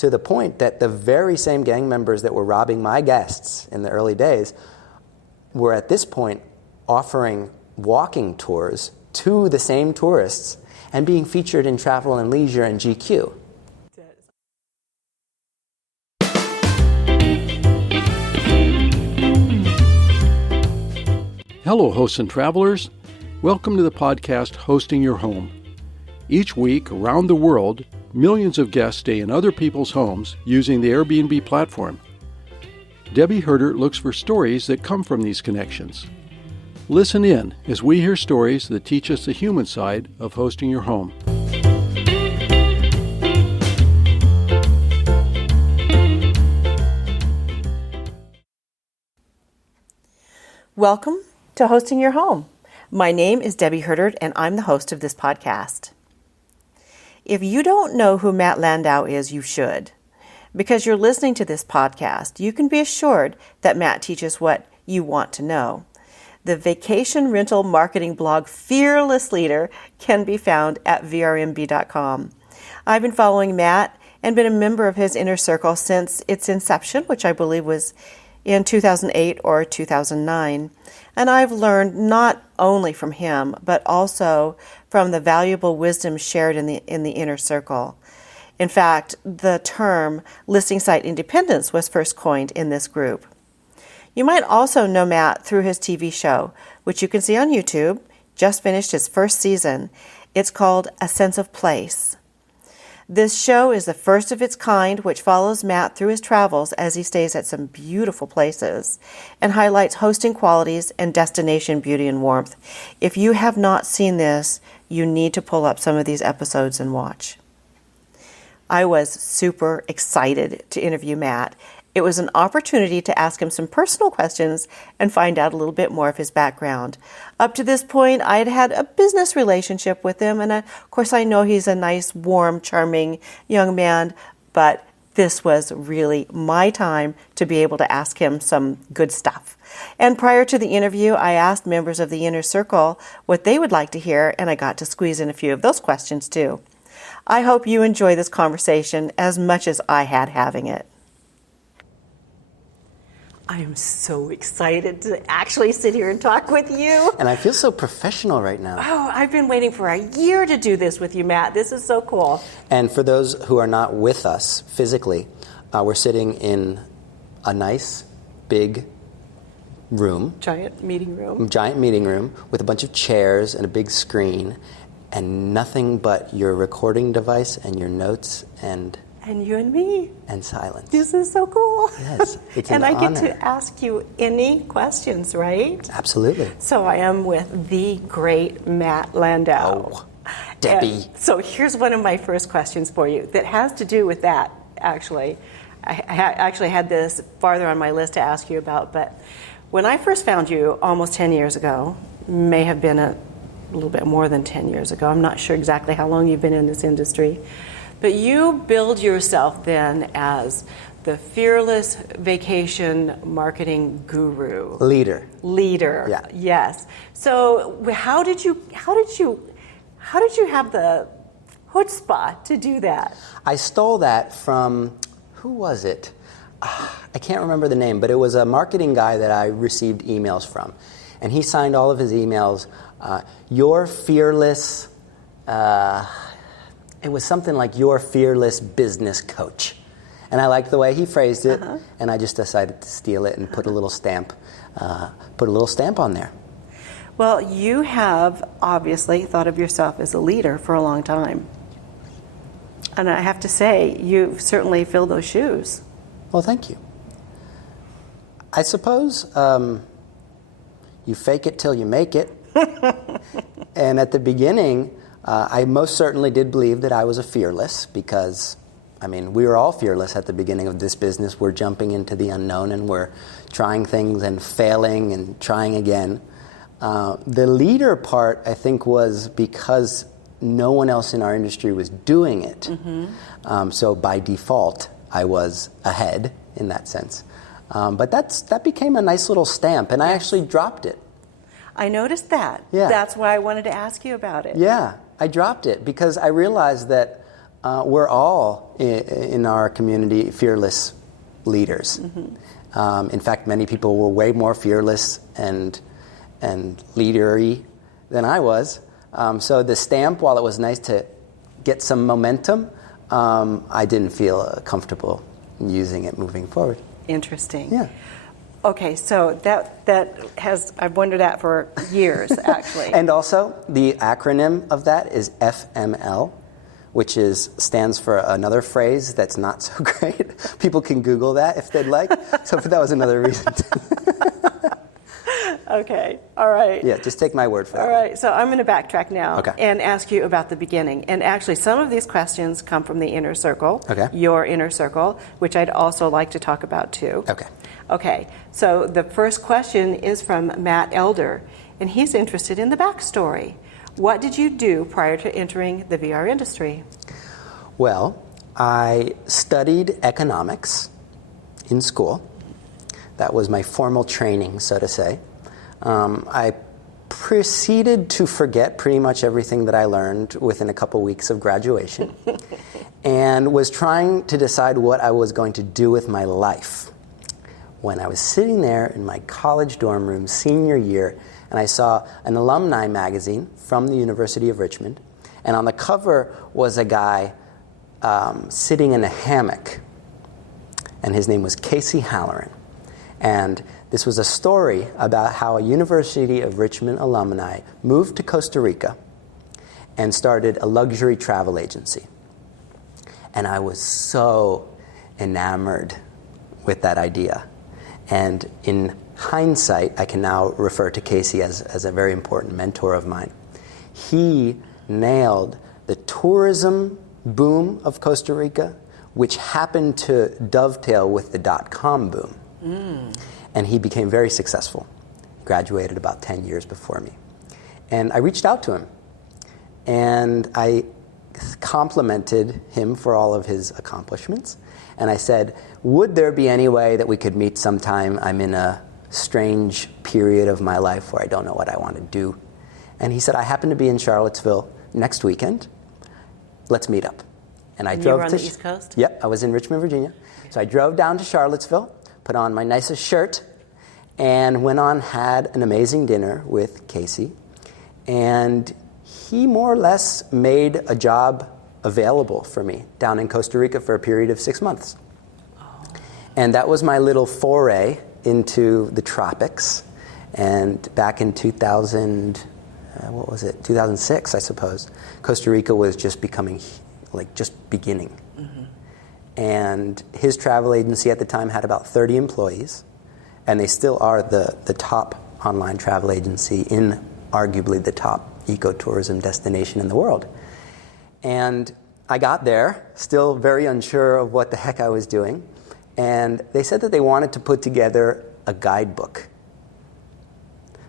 to the point that the very same gang members that were robbing my guests in the early days were at this point offering walking tours to the same tourists and being featured in Travel and Leisure and GQ. Hello, hosts and travelers. Welcome to the podcast Hosting Your Home. Each week, around the world, millions of guests stay in other people's homes using the Airbnb platform. Debbie Herder looks for stories that come from these connections. Listen in as we hear stories that teach us the human side of hosting your home. Welcome to Hosting Your Home. My name is Debbie Herder, and I'm the host of this podcast. If you don't know who Matt Landau is, you should. Because you're listening to this podcast, you can be assured that Matt teaches what you want to know. The vacation rental marketing blog Fearless Leader can be found at vrmb.com. I've been following Matt and been a member of his inner circle since its inception, which I believe was in 2008 or 2009. And I've learned not only from him, but also from the valuable wisdom shared in the inner circle. In fact, the term listing site independence was first coined in this group. You might also know Matt through his TV show, which you can see on YouTube, just finished its first season. It's called A Sense of Place. This show is the first of its kind, which follows Matt through his travels as he stays at some beautiful places and highlights hosting qualities and destination beauty and warmth. If you have not seen this, you need to pull up some of these episodes and watch. I was super excited to interview Matt. It was an opportunity to ask him some personal questions and find out a little bit more of his background. Up to this point, I had had a business relationship with him, and of course I know he's a nice, warm, charming young man, but this was really my time to be able to ask him some good stuff. And prior to the interview, I asked members of the inner circle what they would like to hear, and I got to squeeze in a few of those questions too. I hope you enjoy this conversation as much as I had having it. I am so excited to actually sit here and talk with you. And I feel so professional right now. Oh, I've been waiting for a year to do this with you, Matt. This is so cool. And for those who are not with us physically, we're sitting in a nice, big room. Giant meeting room with a bunch of chairs and a big screen and nothing but your recording device and your notes and you and me. And silence. This is so cool. Yes, it's an and I honor. get to ask you any questions, right? Absolutely. So I am with the great Matt Landau. Oh, Debbie. And so here's one of my first questions for you that has to do with that, actually. I actually had this farther on my list to ask you about, but when I first found you almost 10 years ago, may have been a little bit more than 10 years ago, I'm not sure exactly how long you've been in this industry, but you billed yourself then as the fearless vacation marketing guru. Leader. Yeah. Yes. So how did you have the chutzpah to do that? I stole that from, who was it? I can't remember the name, but it was a marketing guy that I received emails from. And he signed all of his emails, your fearless, it was something like your fearless business coach. And I liked the way he phrased it, and I just decided to steal it and put a little stamp on there. Well, you have obviously thought of yourself as a leader for a long time. And I have to say, you've certainly filled those shoes. Well, thank you. I suppose you fake it till you make it. And at the beginning, I most certainly did believe that I was a fearless because, I mean, we were all fearless at the beginning of this business. We're jumping into the unknown and we're trying things and failing and trying again. The leader part, I think, was because no one else in our industry was doing it. Mm-hmm. So by default, I was ahead in that sense. But that became a nice little stamp, and I actually dropped it. I noticed that. Yeah. That's why I wanted to ask you about it. Yeah, I dropped it because I realized that we're all in our community fearless leaders. In fact, many people were way more fearless and leadery than I was. So the stamp, while it was nice to get some momentum, I didn't feel comfortable using it moving forward. Interesting. Yeah. Okay, so I've wondered that for years, actually. And also, the acronym of that is FML, which stands for another phrase that's not so great. People can Google that if they'd like. So that was another reason. Okay, all right. Yeah, just take my word for that. All right, so I'm going to backtrack now Okay. and ask you about the beginning. And actually, some of these questions come from the inner circle, Okay. your inner circle, which I'd also like to talk about too. Okay. Okay, so the first question is from Matt Elder, and he's interested in the backstory. What did you do prior to entering the VR industry? Well, I studied economics in school. That was my formal training, so to say. I proceeded to forget pretty much everything that I learned within a couple weeks of graduation and was trying to decide what I was going to do with my life. When I was sitting there in my college dorm room senior year, and I saw an alumni magazine from the University of Richmond, and on the cover was a guy sitting in a hammock, and his name was Casey Halloran. And this was a story about how a University of Richmond alumni moved to Costa Rica and started a luxury travel agency. And I was so enamored with that idea. And in hindsight, I can now refer to Casey as a very important mentor of mine. He nailed the tourism boom of Costa Rica, which happened to dovetail with the dot-com boom. And he became very successful. Graduated about 10 years before me. And I reached out to him. And I complimented him for all of his accomplishments. And I said, would there be any way that we could meet sometime? I'm in a strange period of my life where I don't know what I want to do. And he said, I happen to be in Charlottesville next weekend. Let's meet up. And I drove You were on the East Coast? Yep, I was in Richmond, Virginia. So I drove down to Charlottesville, put on my nicest shirt, and went on, had an amazing dinner with Casey. And he more or less made a job available for me down in Costa Rica for a period of 6 months. And that was my little foray into the tropics. And back in 2006, I suppose, Costa Rica was just beginning. And his travel agency at the time had about 30 employees, and they still are the top online travel agency in arguably the top ecotourism destination in the world. And I got there, still very unsure of what the heck I was doing, and they said that they wanted to put together a guidebook.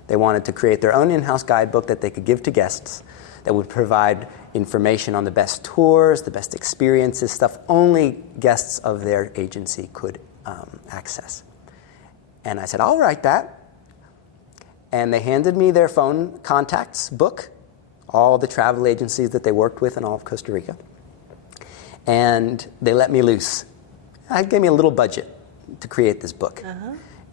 They wanted to create their own in-house guidebook that they could give to guests that would provide information on the best tours, the best experiences, stuff only guests of their agency could access. And I said, I'll write that. And they handed me their phone contacts book, all the travel agencies that they worked with in all of Costa Rica. And they let me loose. They gave me a little budget to create this book.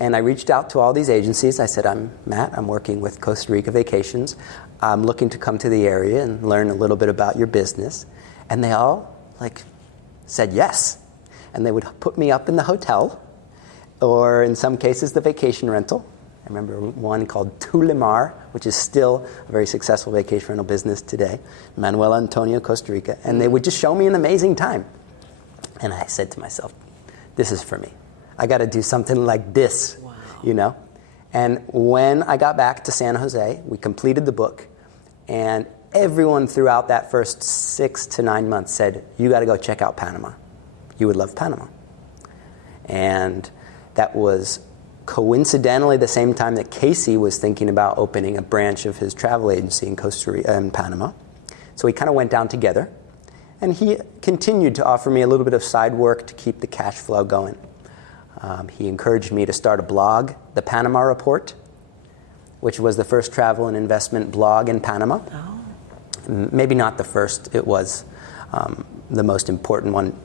And I reached out to all these agencies. I said, I'm Matt, I'm working with Costa Rica Vacations. I'm looking to come to the area and learn a little bit about your business. And they all said yes. And they would put me up in the hotel, or in some cases the vacation rental. I remember one called Tulimar, which is still a very successful vacation rental business today, Manuel Antonio, Costa Rica. And they would just show me an amazing time. And I said to myself, this is for me. I got to do something like this, you know? And when I got back to San Jose, we completed the book, and everyone throughout that first 6 to 9 months said, you got to go check out Panama. You would love Panama. And that was coincidentally the same time that Casey was thinking about opening a branch of his travel agency in Costa Rica and Panama. So we kind of went down together, and he continued to offer me a little bit of side work to keep the cash flow going. He encouraged me to start a blog, the Panama Report, which was the first travel and investment blog in Panama. Maybe not the first, it was the most important one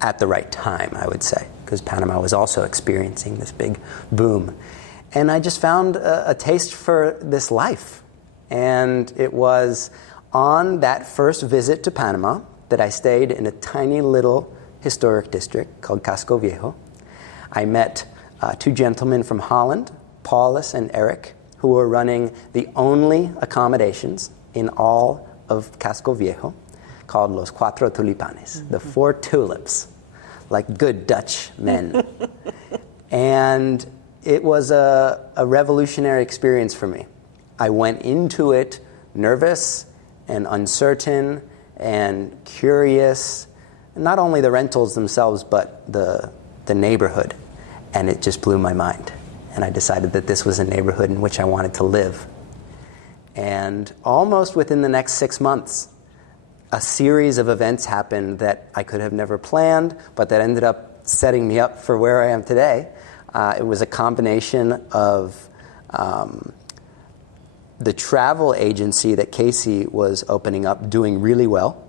at the right time, I would say, because Panama was also experiencing this big boom. And I just found a taste for this life. And it was on that first visit to Panama that I stayed in a tiny little historic district called Casco Viejo. I met two gentlemen from Holland, Paulus and Eric, who were running the only accommodations in all of Casco Viejo, called Los Cuatro Tulipanes, the four tulips, like good Dutch men. And it was a revolutionary experience for me. I went into it nervous and uncertain and curious, not only the rentals themselves, but the neighborhood. And it just blew my mind. And I decided that this was a neighborhood in which I wanted to live. And almost within the next 6 months, a series of events happened that I could have never planned, but that ended up setting me up for where I am today. It was a combination of the travel agency that Casey was opening up doing really well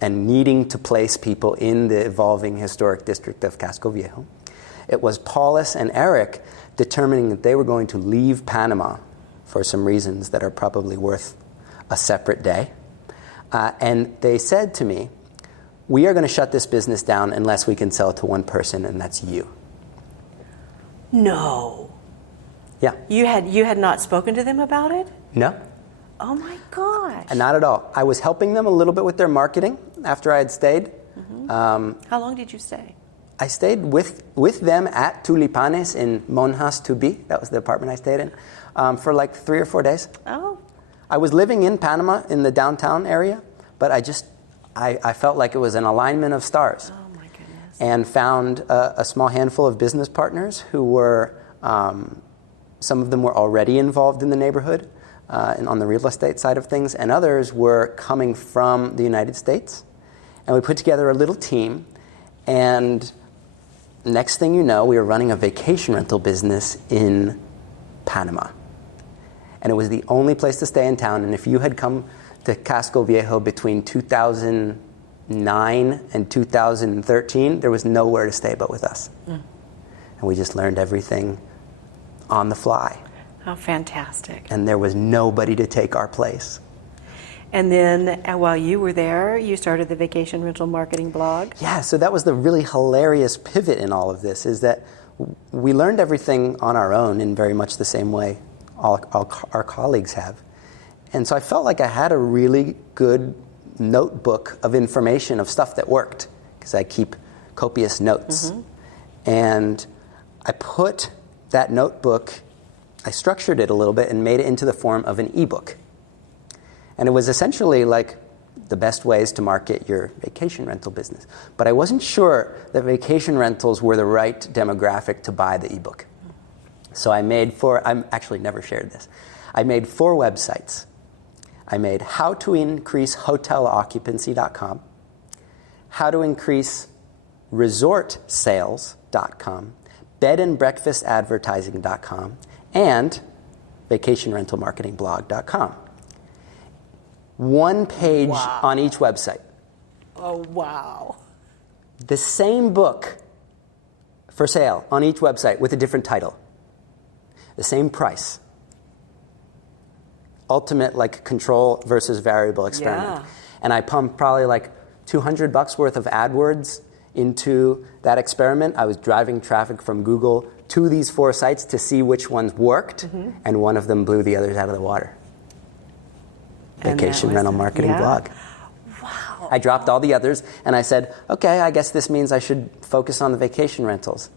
and needing to place people in the evolving historic district of Casco Viejo. It was Paulus and Eric determining that they were going to leave Panama for some reasons that are probably worth a separate day. And they said to me, we are going to shut this business down unless we can sell it to one person, and that's you. No. Yeah. You had not spoken to them about it? No. Oh my gosh. Not at all. I was helping them a little bit with their marketing after I had stayed. Mm-hmm. How long did you stay? I stayed with them at Tulipanes in Monjas Tubi. That was the apartment I stayed in for like 3 or 4 days. Oh. I was living in Panama in the downtown area, but I felt like it was an alignment of stars. Oh my goodness. And found a small handful of business partners who were, some of them were already involved in the neighborhood and on the real estate side of things, and others were coming from the United States. And we put together a little team, and next thing you know, we were running a vacation rental business in Panama. And it was the only place to stay in town. And if you had come to Casco Viejo between 2009 and 2013, there was nowhere to stay but with us. And we just learned everything on the fly. How fantastic. And there was nobody to take our place. And then while you were there, you started the vacation rental marketing blog. Yeah, so that was the really hilarious pivot in all of this, is that we learned everything on our own in very much the same way all our colleagues have. And so I felt like I had a really good notebook of information of stuff that worked, because I keep copious notes. Mm-hmm. And I put that notebook, I structured it a little bit and made it into the form of an ebook. And it was essentially like the best ways to market your vacation rental business. But I wasn't sure that vacation rentals were the right demographic to buy the ebook. So I actually never shared this. I made 4 websites. I made howtoincreasehoteloccupancy.com, howtoincreaseresortsales.com, bedandbreakfastadvertising.com, and vacationrentalmarketingblog.com. 1 page on each website. Oh, wow. The same book for sale on each website with a different title. The same price. Ultimate like control versus variable experiment. Yeah. And I pumped probably like $200 worth of AdWords into that experiment. I was driving traffic from Google to these 4 sites to see which ones worked, mm-hmm. and one of them blew the others out of the water. Vacation rental marketing blog. Wow. I dropped all the others, and I said, okay, I guess this means I should focus on the vacation rentals.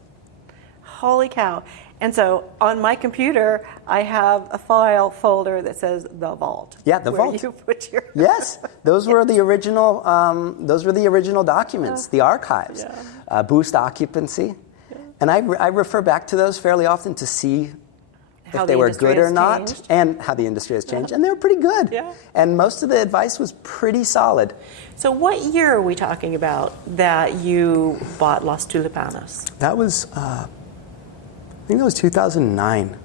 Holy cow. And so on my computer, I have a file folder that says The Vault. Yeah, The Vault. Where you put your... Yes, those were the original. Those were the original documents, the archives. Yeah. Boost occupancy, and I refer back to those fairly often to see if they were good or not, changed. And how the industry has changed, and they were pretty good. Yeah. And most of the advice was pretty solid. So what year are we talking about that you bought Los Tulipanes? That was. I think that was 2009.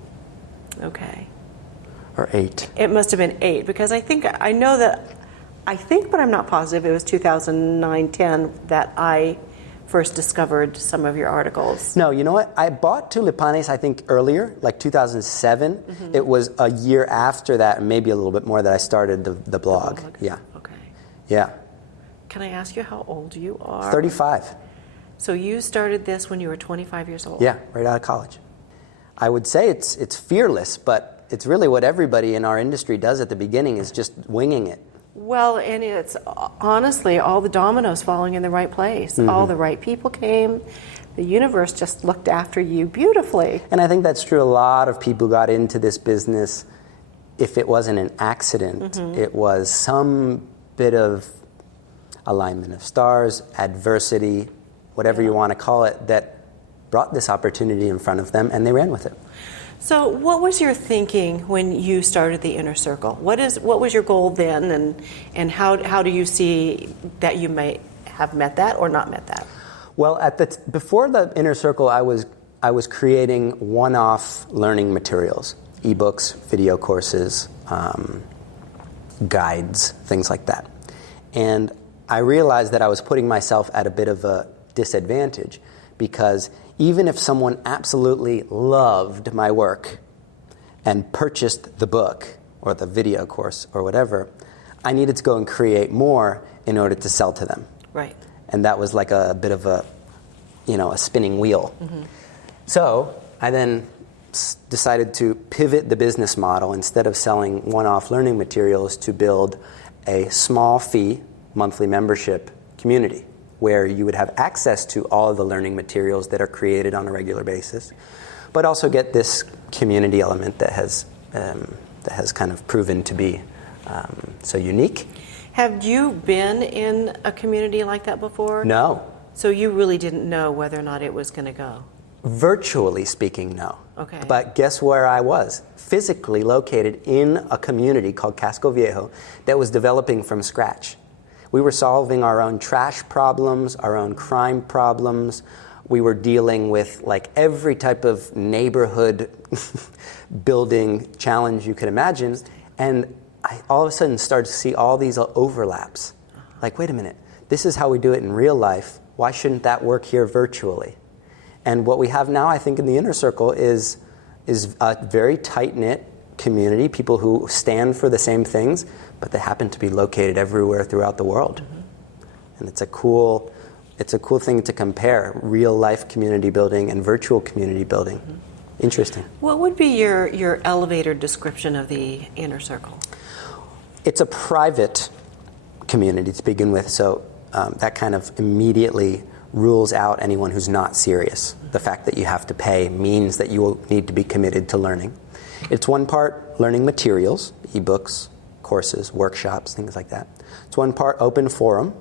Okay. Or 8. It must have been 8, because I know that I think, but I'm not positive, it was 2009-10 that I first discovered some of your articles. No, you know what? I bought Tulipanes, I think, earlier, like 2007. Mm-hmm. It was a year after that, maybe a little bit more, that I started the blog. Yeah. Okay. Yeah. Can I ask you how old you are? 35. So you started this when you were 25 years old? Yeah, right out of college. I would say it's fearless, but it's really what everybody in our industry does at the beginning, is just winging it. Well, and it's honestly all the dominoes falling in the right place. Mm-hmm. All the right people came. The universe just looked after you beautifully. And I think that's true. A lot of people got into this business, if it wasn't an accident, mm-hmm. it was some bit of alignment of stars, adversity, whatever you want to call it, that brought this opportunity in front of them, and they ran with it. So what was your thinking when you started the Inner Circle? What was your goal then, and how do you see that you may have met that or not met that? Well, before the Inner Circle, I was creating one-off learning materials, ebooks, video courses, guides, things like that. And I realized that I was putting myself at a bit of a disadvantage, because even if someone absolutely loved my work and purchased the book or the video course or whatever, I needed to go and create more in order to sell to them. Right. And that was like a bit of a spinning wheel. Mm-hmm. So I then decided to pivot the business model, instead of selling one-off learning materials, to build a small fee monthly membership community, where you would have access to all of the learning materials that are created on a regular basis, but also get this community element that has kind of proven to be so unique. Have you been in a community like that before? No. So you really didn't know whether or not it was going to go? Virtually speaking, no. Okay. But guess where I was? Physically located in a community called Casco Viejo that was developing from scratch. We were solving our own trash problems, our own crime problems. We were dealing with like every type of neighborhood building challenge you could imagine. And I all of a sudden started to see all these overlaps. Like, wait a minute, this is how we do it in real life. Why shouldn't that work here virtually? And what we have now, I think, in the Inner Circle is a very tight-knit community, people who stand for the same things, but they happen to be located everywhere throughout the world. Mm-hmm. And it's a cool thing to compare, real life community building and virtual community building. Mm-hmm. Interesting. What would be your elevator description of the Inner Circle? It's a private community to begin with, so that kind of immediately rules out anyone who's not serious. Mm-hmm. The fact that you have to pay means that you will need to be committed to learning. It's one part learning materials, ebooks, courses, workshops, things like that. It's one part open forum,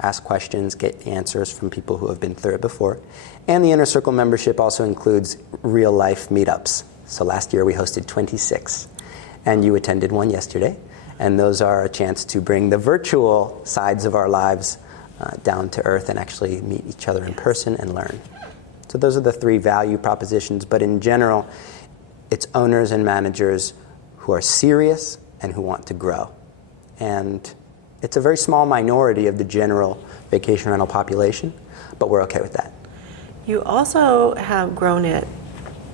ask questions, get answers from people who have been through it before. And the Inner Circle membership also includes real life meetups. So last year we hosted 26, and you attended one yesterday. And those are a chance to bring the virtual sides of our lives down to earth and actually meet each other in person and learn. So those are the three value propositions, but in general, it's owners and managers who are serious and who want to grow. And it's a very small minority of the general vacation rental population, but we're okay with that. You also have grown it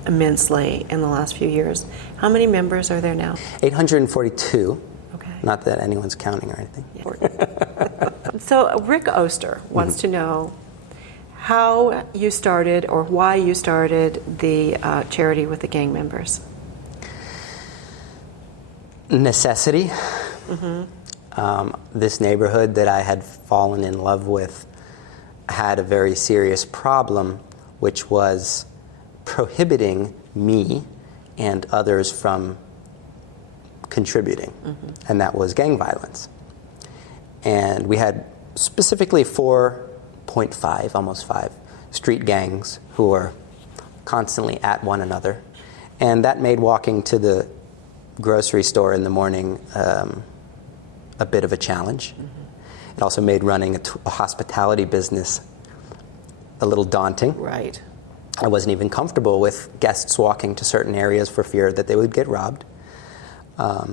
immensely in the last few years. How many members are there now? 842. Okay. Not that anyone's counting or anything. Yeah. So Rick Oster wants to know how you started or why you started the charity with the gang members. Necessity. Mm-hmm. This neighborhood that I had fallen in love with had a very serious problem, which was prohibiting me and others from contributing, and that was gang violence. And we had specifically 4.5, almost 5, street gangs who were constantly at one another, and that made walking to the grocery store in the morning a bit of a challenge. It also made running a hospitality business a little daunting. Right. I wasn't even comfortable with guests walking to certain areas for fear that they would get robbed.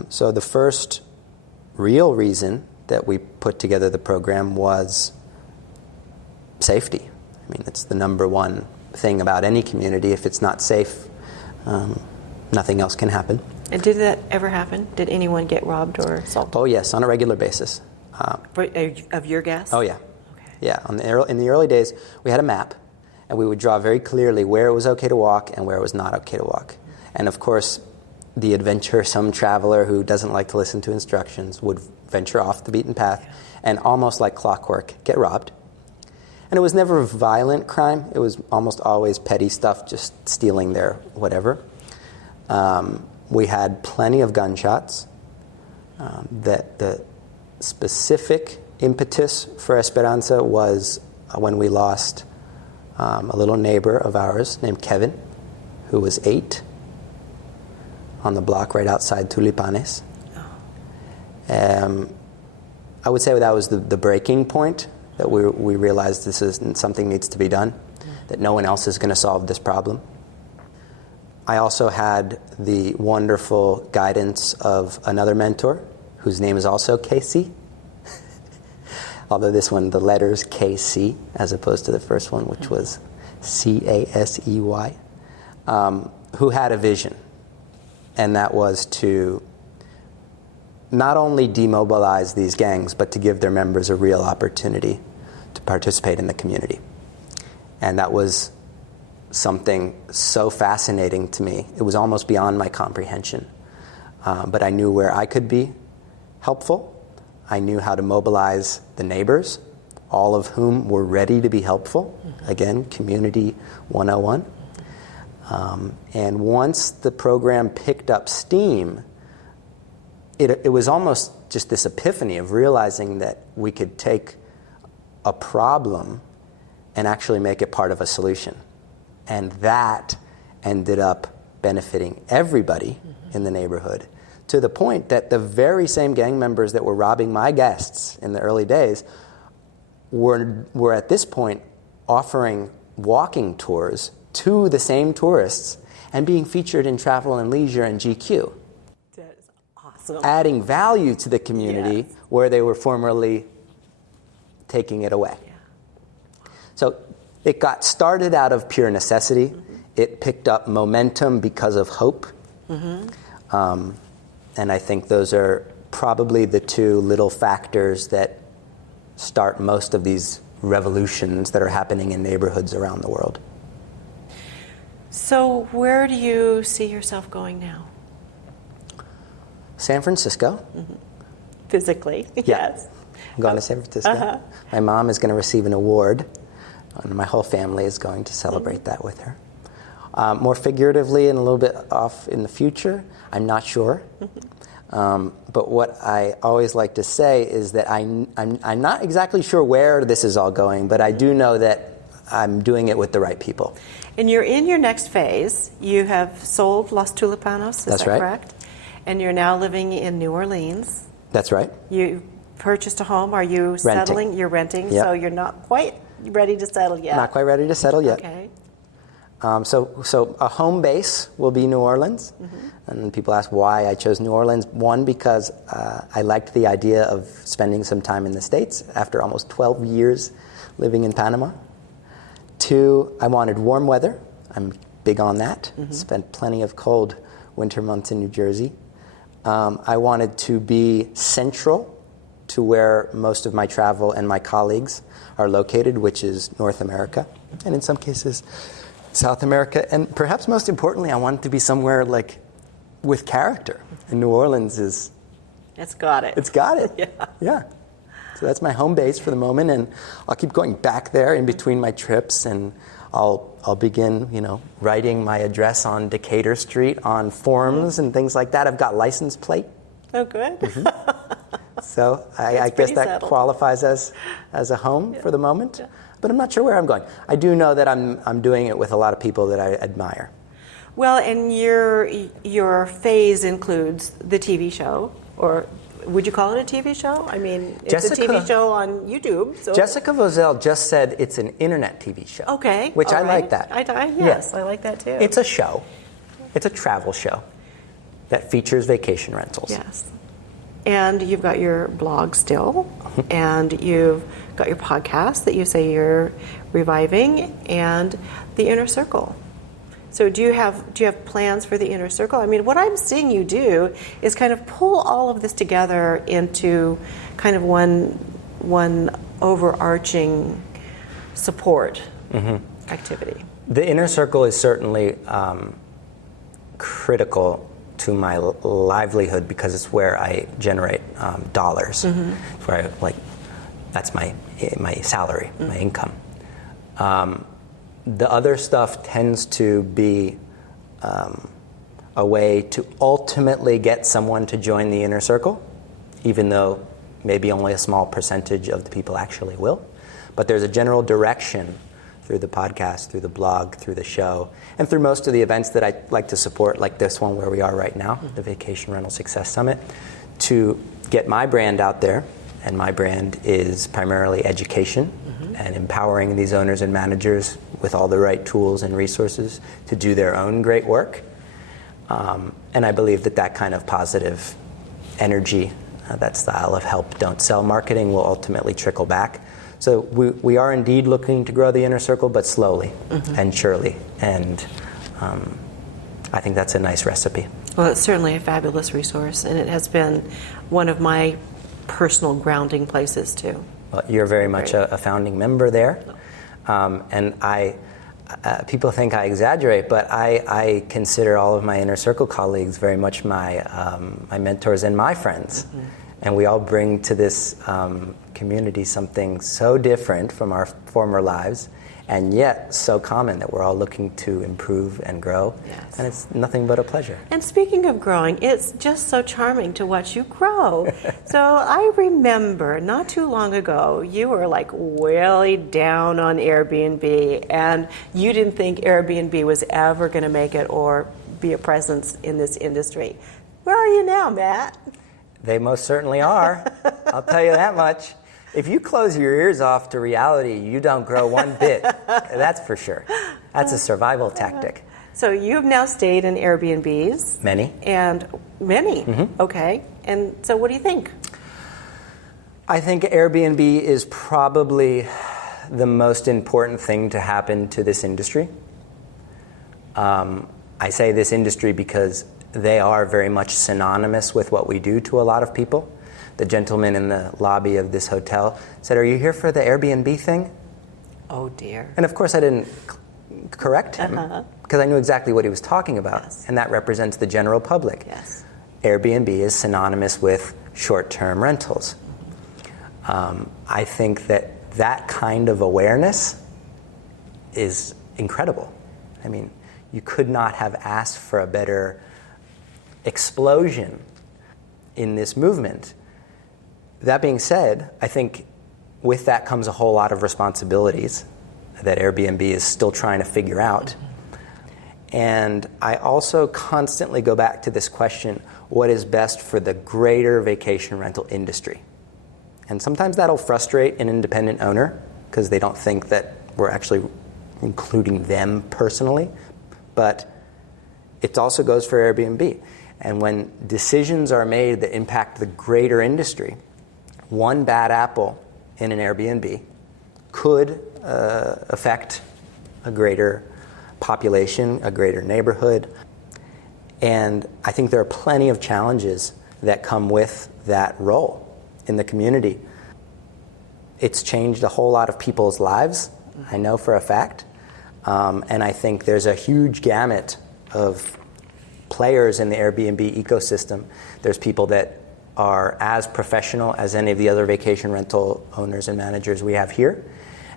So the first real reason that we put together the program was safety. I mean, it's the number one thing about any community. If it's not safe, nothing else can happen. And did that ever happen? Did anyone get robbed or assaulted? Oh, yes, on a regular basis. Of your guests? Oh, yeah. Okay. Yeah, in the early days, we had a map, and we would draw very clearly where it was okay to walk and where it was not okay to walk. And of course, the adventuresome traveler who doesn't like to listen to instructions would venture off the beaten path and almost like clockwork get robbed. And it was never a violent crime. It was almost always petty stuff, just stealing their whatever. We had plenty of gunshots. That the specific impetus for Esperanza was when we lost a little neighbor of ours named Kevin, who was 8, on the block right outside Tulipanes. I would say that was the breaking point, that we realized something needs to be done, that no one else is going to solve this problem. I also had the wonderful guidance of another mentor, whose name is also Casey, although this one, the letters KC, as opposed to the first one, which was CASEY, who had a vision, and that was to not only demobilize these gangs, but to give their members a real opportunity to participate in the community. And that was something so fascinating to me. It was almost beyond my comprehension. But I knew where I could be helpful. I knew how to mobilize the neighbors, all of whom were ready to be helpful. Again, Community 101. And once the program picked up steam, it was almost just this epiphany of realizing that we could take a problem and actually make it part of a solution. And that ended up benefiting everybody in the neighborhood, to the point that the very same gang members that were robbing my guests in the early days were at this point offering walking tours to the same tourists and being featured in Travel and Leisure and GQ. That is awesome. Adding value to the community where they were formerly taking it away. Yeah. So it got started out of pure necessity. It picked up momentum because of hope. And I think those are probably the two little factors that start most of these revolutions that are happening in neighborhoods around the world. So where do you see yourself going now? San Francisco. Physically, yes. I'm going to San Francisco. My mom is going to receive an award, and my whole family is going to celebrate that with her. More figuratively and a little bit off in the future, I'm not sure. But what I always like to say is that I'm not exactly sure where this is all going, but I do know that I'm doing it with the right people. And you're in your next phase. You have sold Los Tulipanos, is That's that right. correct? And you're now living in New Orleans. That's right. You purchased a home. Are you settling? You're renting, Yep. so you're not quite ready to settle yet. Not quite ready to settle yet. Okay. So a home base will be New Orleans. And people ask why I chose New Orleans. One, because I liked the idea of spending some time in the States after almost 12 years living in Panama. 2, I wanted warm weather. I'm big on that. Spent plenty of cold winter months in New Jersey. I wanted to be central to where most of my travel and my colleagues are located, which is North America, and in some cases South America. And perhaps most importantly, I wanted to be somewhere like with character. And New Orleans is... It's got it. It's got it. Yeah. So that's my home base for the moment, and I'll keep going back there in between my trips, and I'll begin, writing my address on Decatur Street on forms and things like that. I've got license plate. Oh, good. So I guess that settled. qualifies as a home for the moment. But I'm not sure where I'm going. I do know that I'm doing it with a lot of people that I admire. Well, and your phase includes the TV show, or would you call it a TV show? I mean, it's a TV show on YouTube. So. Jessica Vozell just said it's an internet TV show. Okay. Which all I right. like that. Yes, I like that too. It's a show. It's a travel show that features vacation rentals. Yes. And you've got your blog still, and you've got your podcast that you say you're reviving, and the Inner Circle. So do you have plans for the Inner Circle? I mean, what I'm seeing you do is kind of pull all of this together into kind of one overarching support activity. The Inner Circle is certainly critical to my livelihood because it's where I generate dollars. It's where that's my salary, my income. The other stuff tends to be a way to ultimately get someone to join the Inner Circle, even though maybe only a small percentage of the people actually will. But there's a general direction through the podcast, through the blog, through the show, and through most of the events that I like to support, like this one where we are right now, the Vacation Rental Success Summit, to get my brand out there. And my brand is primarily education and empowering these owners and managers with all the right tools and resources to do their own great work. And I believe that kind of positive energy, that style of help, don't sell marketing will ultimately trickle back. So we are indeed looking to grow the Inner Circle, but slowly and surely. And I think that's a nice recipe. Well, it's certainly a fabulous resource, and it has been one of my personal grounding places too. Well, you're very much a founding member there. And people think I exaggerate, but I consider all of my Inner Circle colleagues very much my mentors and my friends. And we all bring to this community something so different from our former lives, and yet so common that we're all looking to improve and grow. Yes. And it's nothing but a pleasure. And speaking of growing, it's just so charming to watch you grow. So I remember not too long ago, you were like way down on Airbnb, and you didn't think Airbnb was ever going to make it or be a presence in this industry. Where are you now, Matt? They most certainly are. I'll tell you that much. If you close your ears off to reality, you don't grow one bit. That's for sure. That's a survival tactic. So you've now stayed in Airbnbs. Many. And many. Okay. And so what do you think? I think Airbnb is probably the most important thing to happen to this industry. I say this industry because they are very much synonymous with what we do to a lot of people. The gentleman in the lobby of this hotel said, "Are you here for the Airbnb thing?" Oh, dear. And of course I didn't correct him because I knew exactly what he was talking about. Yes. And that represents the general public. Yes. Airbnb is synonymous with short-term rentals. I think that kind of awareness is incredible. I mean, you could not have asked for a better explosion in this movement. That being said, I think with that comes a whole lot of responsibilities that Airbnb is still trying to figure out. And I also constantly go back to this question, what is best for the greater vacation rental industry? And sometimes that'll frustrate an independent owner because they don't think that we're actually including them personally. But it also goes for Airbnb. And when decisions are made that impact the greater industry, one bad apple in an Airbnb could affect a greater population, a greater neighborhood. And I think there are plenty of challenges that come with that role in the community. It's changed a whole lot of people's lives, I know for a fact. And I think there's a huge gamut of players in the Airbnb ecosystem. There's people that are as professional as any of the other vacation rental owners and managers we have here.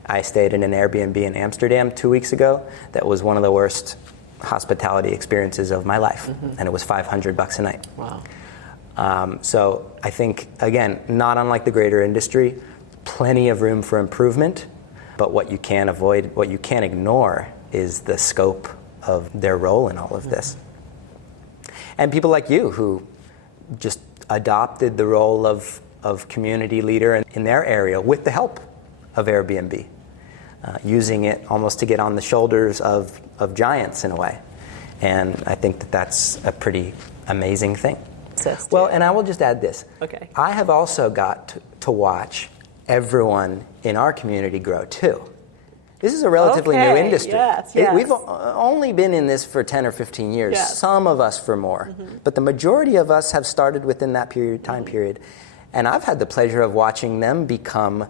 I stayed in an Airbnb in Amsterdam 2 weeks ago that was one of the worst hospitality experiences of my life, and it was $500 a night. Wow. So I think, again, not unlike the greater industry, plenty of room for improvement, but what you can't avoid, what you can't ignore is the scope of their role in all of this. And people like you who just adopted the role of community leader in their area with the help of Airbnb, using it almost to get on the shoulders of giants in a way. And I think that that's a pretty amazing thing. access to. Well, and I will just add this. Okay. I have also got to watch everyone in our community grow too. This is a relatively new industry. Yes. We've only been in this for 10 or 15 years, Yes. some of us for more. But the majority of us have started within that time period. And I've had the pleasure of watching them become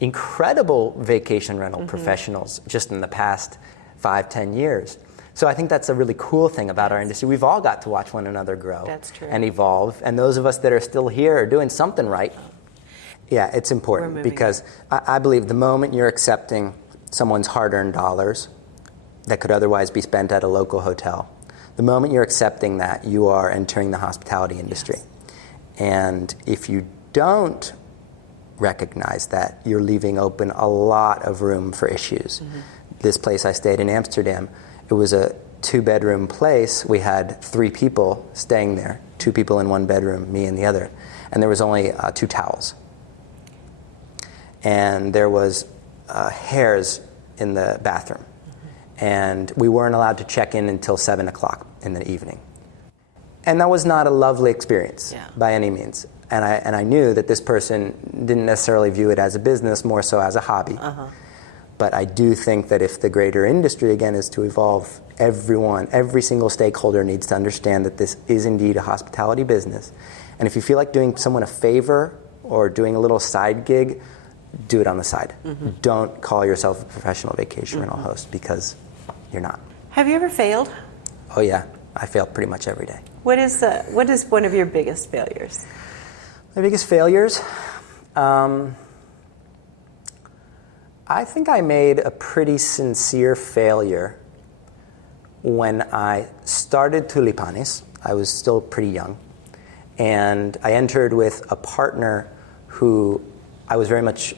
incredible vacation rental professionals just in the past 5-10 years. So I think that's a really cool thing about our industry. We've all got to watch one another grow. That's true. And evolve. And those of us that are still here are doing something right. Yeah, it's important because I believe the moment you're accepting someone's hard-earned dollars that could otherwise be spent at a local hotel, the moment you're accepting that, you are entering the hospitality industry. Yes. And if you don't recognize that, you're leaving open a lot of room for issues. This place I stayed in Amsterdam, it was a 2-bedroom place. We had 3 people staying there, 2 people in one bedroom, me in the other. And there was only 2 towels. And there was hairs in the bathroom. And we weren't allowed to check in until 7 o'clock in the evening. And that was not a lovely experience by any means. And I knew that this person didn't necessarily view it as a business, more so as a hobby. But I do think that if the greater industry, again, is to evolve, every single stakeholder needs to understand that this is indeed a hospitality business. And if you feel like doing someone a favor or doing a little side gig, do it on the side. Don't call yourself a professional vacation rental host, because you're not. Have you ever failed? Oh yeah, I fail pretty much every day. What is one of your biggest failures? My biggest failures? I think I made a pretty sincere failure when I started Tulipanes. I was still pretty young. And I entered with a partner who I was very much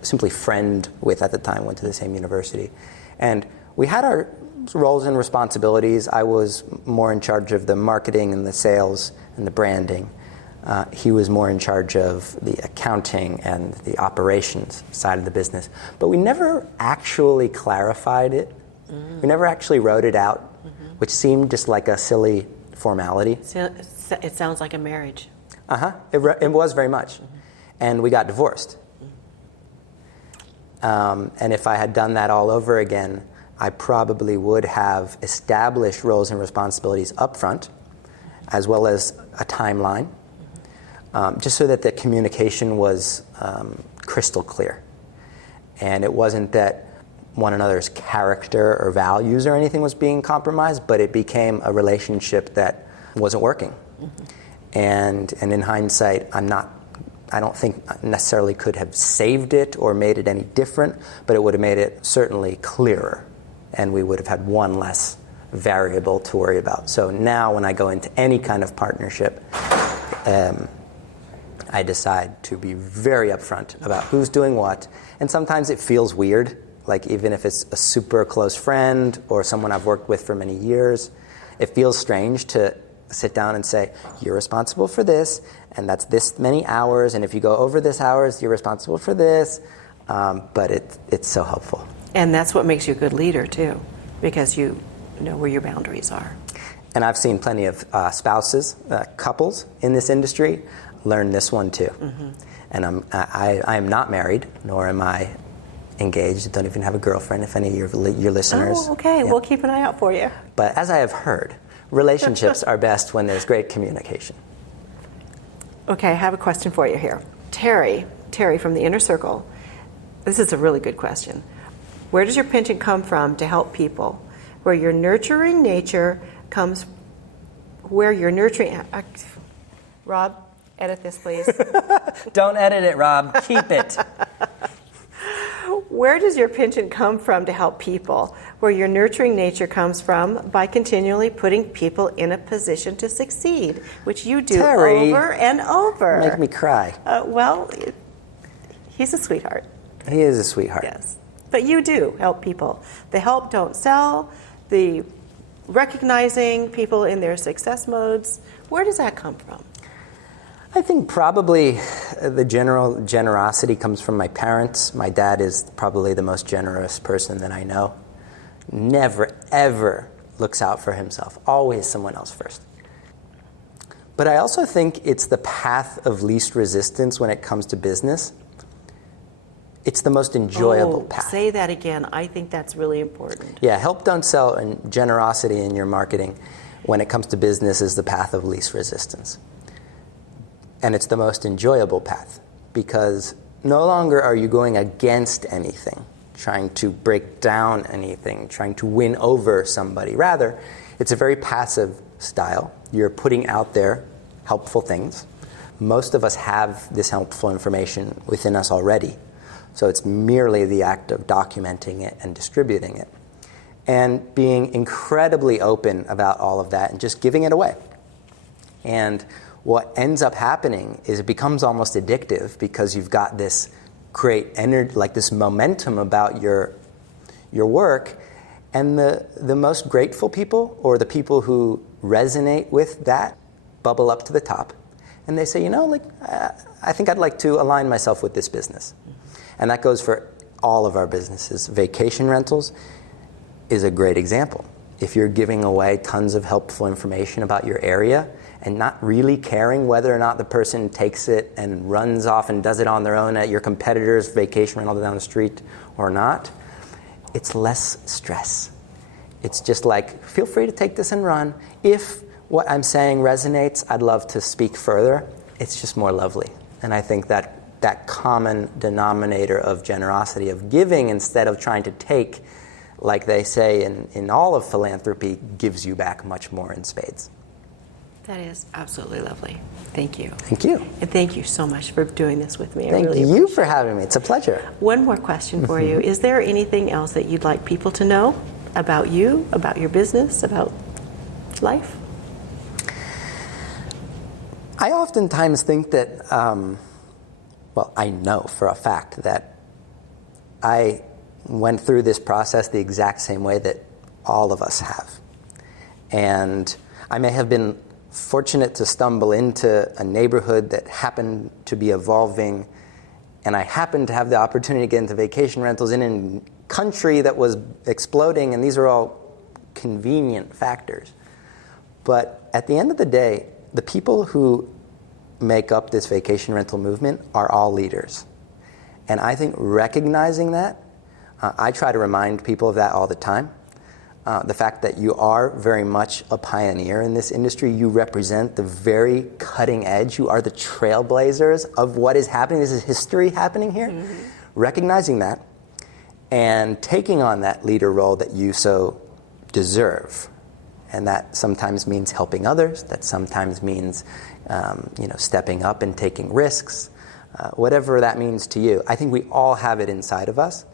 simply friend with at the time, went to the same university. And we had our roles and responsibilities. I was more in charge of the marketing and the sales and the branding. He was more in charge of the accounting and the operations side of the business. But we never actually clarified it. We never actually wrote it out, which seemed just like a silly formality. It sounds like a marriage. It was very much. And we got divorced. And if I had done that all over again, I probably would have established roles and responsibilities up front, as well as a timeline, just so that the communication was crystal clear. And it wasn't that one another's character or values or anything was being compromised, but it became a relationship that wasn't working. And in hindsight, I don't think necessarily could have saved it or made it any different, but it would have made it certainly clearer, and we would have had one less variable to worry about. So now when I go into any kind of partnership, I decide to be very upfront about who's doing what, and sometimes it feels weird, like even if it's a super close friend or someone I've worked with for many years, it feels strange to sit down and say, you're responsible for this, and that's this many hours, and if you go over this hours, you're responsible for this. But it's so helpful. And that's what makes you a good leader, too, because you know where your boundaries are. And I've seen plenty of spouses, couples in this industry learn this one, too. And I am not married, nor am I engaged. Don't even have a girlfriend, if any of your listeners. Oh, okay. We'll keep an eye out for you. But as I have heard, relationships are best when there's great communication. Okay, I have a question for you here. Terry from the Inner Circle. This is a really good question. Where does your penchant come from to help people? Where your nurturing nature comes, Rob, edit this, please. Don't edit it, Rob. Keep it. Where does your penchant come from to help people? Where your nurturing nature comes from by continually putting people in a position to succeed, which you do Terry, over and over. Make me cry. Well, he's a sweetheart. He is a sweetheart. Yes. But you do help people. The help, don't sell, the recognizing people in their success modes. Where does that come from? I think probably the general generosity comes from my parents. My dad is probably the most generous person that I know. Never, ever looks out for himself. Always someone else first. But I also think it's the path of least resistance when it comes to business. It's the most enjoyable path. Say that again. I think that's really important. Yeah, help, don't sell, and generosity in your marketing when it comes to business is the path of least resistance. And it's the most enjoyable path because no longer are you going against anything, trying to break down anything, trying to win over somebody. Rather, it's a very passive style. You're putting out there helpful things. Most of us have this helpful information within us already. So it's merely the act of documenting it and distributing it. And being incredibly open about all of that and just giving it away. And what ends up happening is it becomes almost addictive because you've got this great energy, like this momentum about your work. And the most grateful people, or the people who resonate with that, bubble up to the top. And they say, I think I'd like to align myself with this business. And that goes for all of our businesses. Vacation rentals is a great example. If you're giving away tons of helpful information about your area and not really caring whether or not the person takes it and runs off and does it on their own at your competitor's vacation rental down the street or not, it's less stress. It's just like, feel free to take this and run. If what I'm saying resonates, I'd love to speak further. It's just more lovely. And I think that common denominator of generosity, of giving instead of trying to take, like they say in all of philanthropy, gives you back much more in spades. That is absolutely lovely. Thank you. Thank you. And thank you so much for doing this with me. Thank you for having me. It's a pleasure. One more question for you. Is there anything else that you'd like people to know about you, about your business, about life? I oftentimes think that I know for a fact that I went through this process the exact same way that all of us have. And I may have been fortunate to stumble into a neighborhood that happened to be evolving, and I happened to have the opportunity to get into vacation rentals in a country that was exploding, and these are all convenient factors. But at the end of the day, the people who make up this vacation rental movement are all leaders. And I think recognizing that, I try to remind people of that all the time. The fact that you are very much a pioneer in this industry. You represent the very cutting edge. You are the trailblazers of what is happening. This is history happening here. Mm-hmm. Recognizing that and taking on that leader role that you so deserve. And that sometimes means helping others. That sometimes means stepping up and taking risks. Whatever that means to you. I think we all have it inside of us.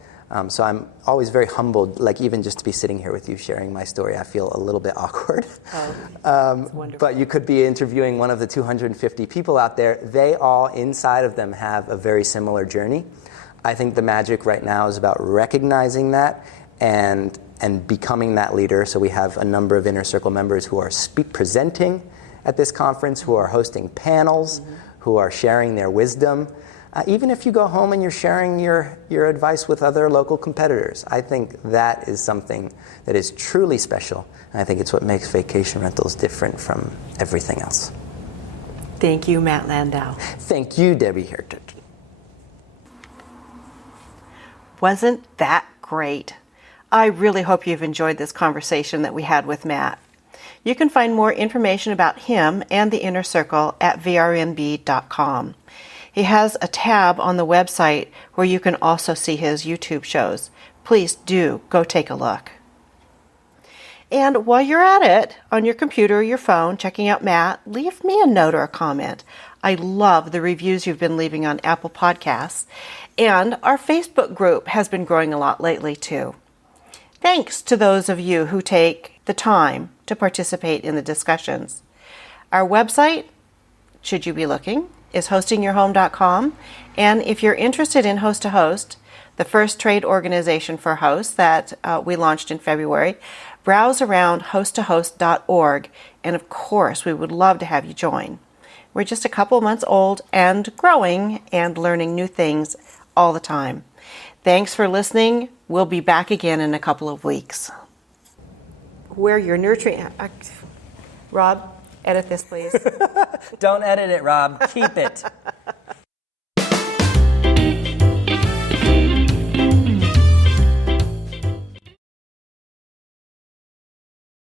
So I'm always very humbled, like even just to be sitting here with you sharing my story, I feel a little bit awkward. That's wonderful. But you could be interviewing one of the 250 people out there. They all, inside of them, have a very similar journey. I think the magic right now is about recognizing that and becoming that leader. So we have a number of Inner Circle members who are presenting at this conference, who are hosting panels, mm-hmm. who are sharing their wisdom. Even if you go home and you're sharing your advice with other local competitors, I think that is something that is truly special. And I think it's what makes vacation rentals different from everything else. Thank you, Matt Landau. Thank you, Debbie Hirtert. Wasn't that great? I really hope you've enjoyed this conversation that we had with Matt. You can find more information about him and the Inner Circle at vrnb.com. He has a tab on the website where you can also see his YouTube shows. Please do go take a look. And while you're at it, on your computer or your phone, checking out Matt, leave me a note or a comment. I love the reviews you've been leaving on Apple Podcasts. And our Facebook group has been growing a lot lately, too. Thanks to those of you who take the time to participate in the discussions. Our website, should you be looking, is hostingyourhome.com. And if you're interested in Host to Host, the first trade organization for hosts that we launched in February, browse around hosttohost.org. And of course, we would love to have you join. We're just a couple months old and growing and learning new things all the time. Thanks for listening. We'll be back again in a couple of weeks. Where you're nurturing... Rob, Edit this, please. Don't edit it, Rob. Keep it.